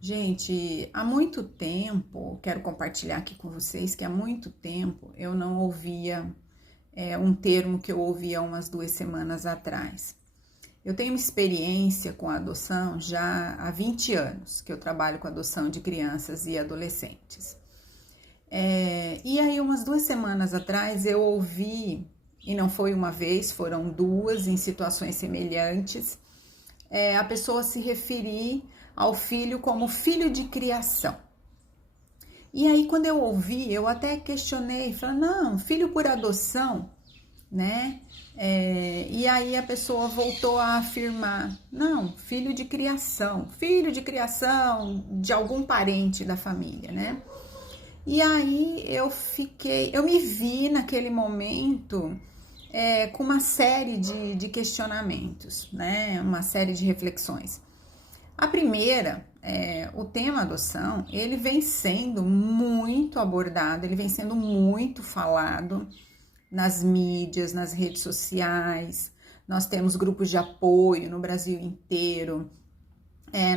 Gente, há muito tempo, quero compartilhar aqui com vocês que há muito tempo eu não ouvia um termo que eu ouvia umas 2 semanas atrás. Eu tenho uma experiência com a adoção já há 20 anos, que eu trabalho com adoção de crianças e adolescentes. E aí, umas 2 semanas atrás, eu ouvi, e não foi uma vez, foram duas em situações semelhantes, a pessoa se referir ao filho como filho de criação. E aí, quando eu ouvi, eu até questionei, falei, não, filho por adoção, né? E aí a pessoa voltou a afirmar, não, filho de criação de algum parente da família, né? E aí eu me vi naquele momento com uma série de questionamentos, né? Uma série de reflexões. A primeira, o tema adoção, ele vem sendo muito abordado, ele vem sendo muito falado nas mídias, nas redes sociais. Nós temos grupos de apoio no Brasil inteiro.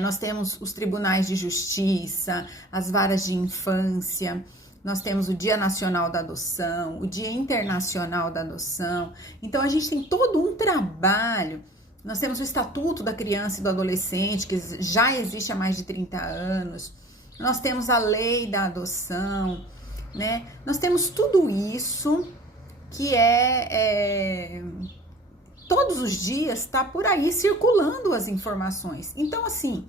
Nós temos os tribunais de justiça, as varas de infância, nós temos o Dia Nacional da Adoção, o Dia Internacional da Adoção. Então, a gente tem todo um trabalho. Nós temos o Estatuto da Criança e do Adolescente, que já existe há mais de 30 anos. Nós temos a Lei da Adoção, né? Nós temos tudo isso que todos os dias está por aí circulando as informações. Então, assim,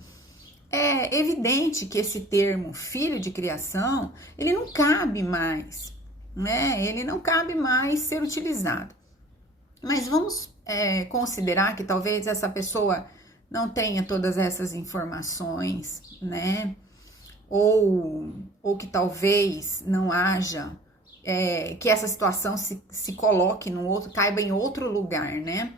é evidente que esse termo filho de criação, ele não cabe mais, né? Ele não cabe mais ser utilizado. Mas vamos considerar que talvez essa pessoa não tenha todas essas informações, né? Ou que talvez não haja, que essa situação se coloque no outro, caiba em outro lugar, né?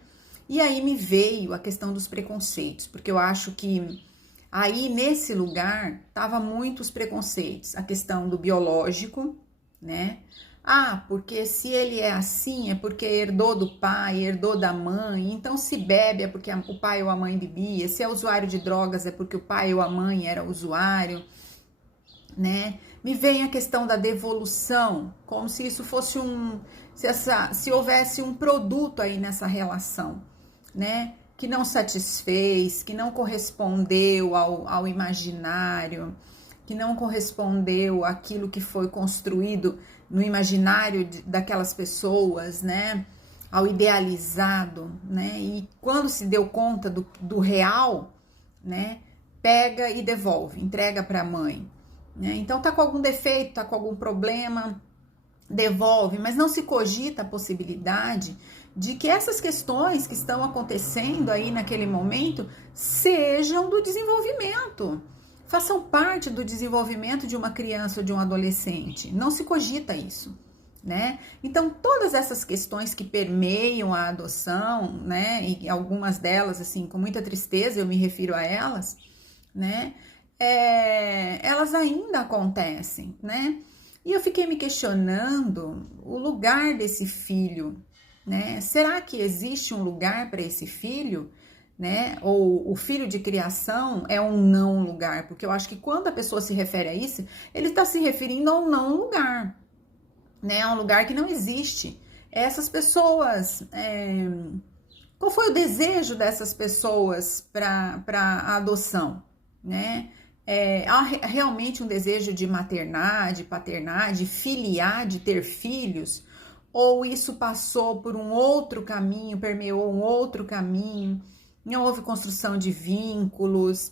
E aí me veio a questão dos preconceitos, porque eu acho que aí nesse lugar tava muitos preconceitos, a questão do biológico, né? Ah, porque se ele é assim é porque herdou do pai, herdou da mãe, então se bebe é porque o pai ou a mãe bebia, se é usuário de drogas é porque o pai ou a mãe era usuário, né? Me vem a questão da devolução, como se isso fosse se houvesse um produto aí nessa relação, né? Que não satisfez, que não correspondeu ao imaginário, que não correspondeu àquilo que foi construído no imaginário daquelas pessoas, né? Ao idealizado, né? E quando se deu conta do real, né? Pega e devolve, entrega para a mãe. Né? Então tá com algum defeito, tá com algum problema, devolve, mas não se cogita a possibilidade de que essas questões que estão acontecendo aí naquele momento sejam do desenvolvimento, façam parte do desenvolvimento de uma criança ou de um adolescente. Não se cogita isso, né? Então todas essas questões que permeiam a adoção, né? E algumas delas, assim, com muita tristeza eu me refiro a elas, né? Elas ainda acontecem, né? E eu fiquei me questionando o lugar desse filho, né? Será que existe um lugar para esse filho, né? Ou o filho de criação é um não lugar? Porque eu acho que quando a pessoa se refere a isso, ele está se referindo a um não lugar, né? A um lugar que não existe. Essas pessoas, qual foi o desejo dessas pessoas para a adoção, né? Há realmente um desejo de maternar, de paternar, de filiar, de ter filhos? Ou isso passou por um outro caminho, permeou um outro caminho, não houve construção de vínculos,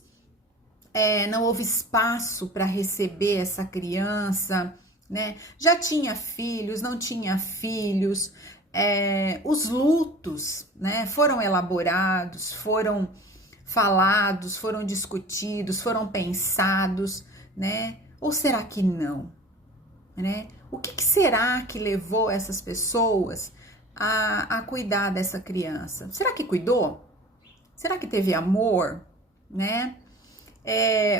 não houve espaço para receber essa criança, né? Já tinha filhos, não tinha filhos, os lutos, né, foram elaborados, foram falados, foram discutidos, foram pensados, né? Ou será que não, né? O que será que levou essas pessoas a cuidar dessa criança? Será que cuidou? Será que teve amor, né?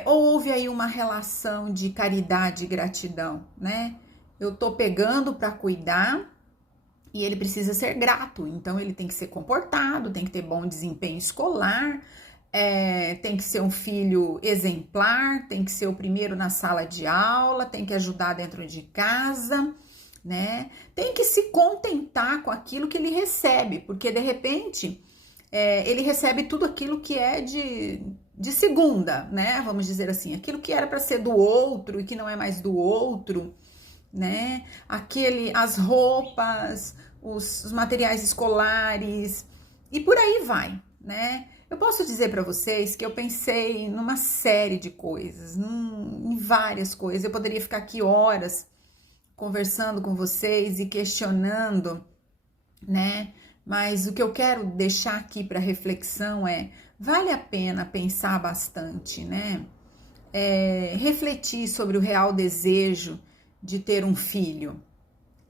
Ou houve aí uma relação de caridade e gratidão, né? Eu tô pegando para cuidar e ele precisa ser grato, então ele tem que ser comportado, tem que ter bom desempenho escolar, tem que ser um filho exemplar, tem que ser o primeiro na sala de aula, tem que ajudar dentro de casa, né? Tem que se contentar com aquilo que ele recebe, porque de repente ele recebe tudo aquilo que é de segunda, né? Vamos dizer assim, aquilo que era para ser do outro e que não é mais do outro, né? As roupas, os materiais escolares e por aí vai, né? Eu posso dizer para vocês que eu pensei numa série de coisas, em várias coisas. Eu poderia ficar aqui horas conversando com vocês e questionando, né? Mas o que eu quero deixar aqui para reflexão vale a pena pensar bastante, né? Refletir sobre o real desejo de ter um filho,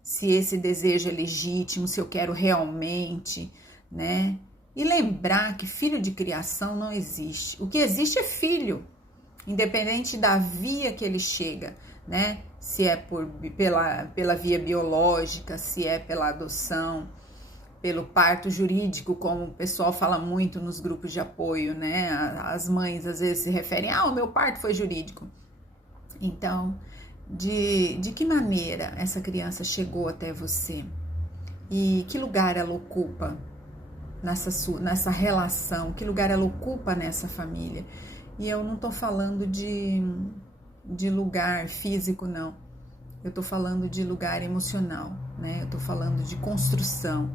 se esse desejo é legítimo, se eu quero realmente, né? E lembrar que filho de criação não existe. O que existe é filho, independente da via que ele chega, né? Se é pela via biológica, se é pela adoção, pelo parto jurídico, como o pessoal fala muito nos grupos de apoio, né? As mães às vezes se referem, o meu parto foi jurídico. Então, de que maneira essa criança chegou até você? E que lugar ela ocupa nessa relação? Que lugar ela ocupa nessa família? E eu não tô falando de lugar físico, não. Eu tô falando de lugar emocional, né? Eu tô falando de construção.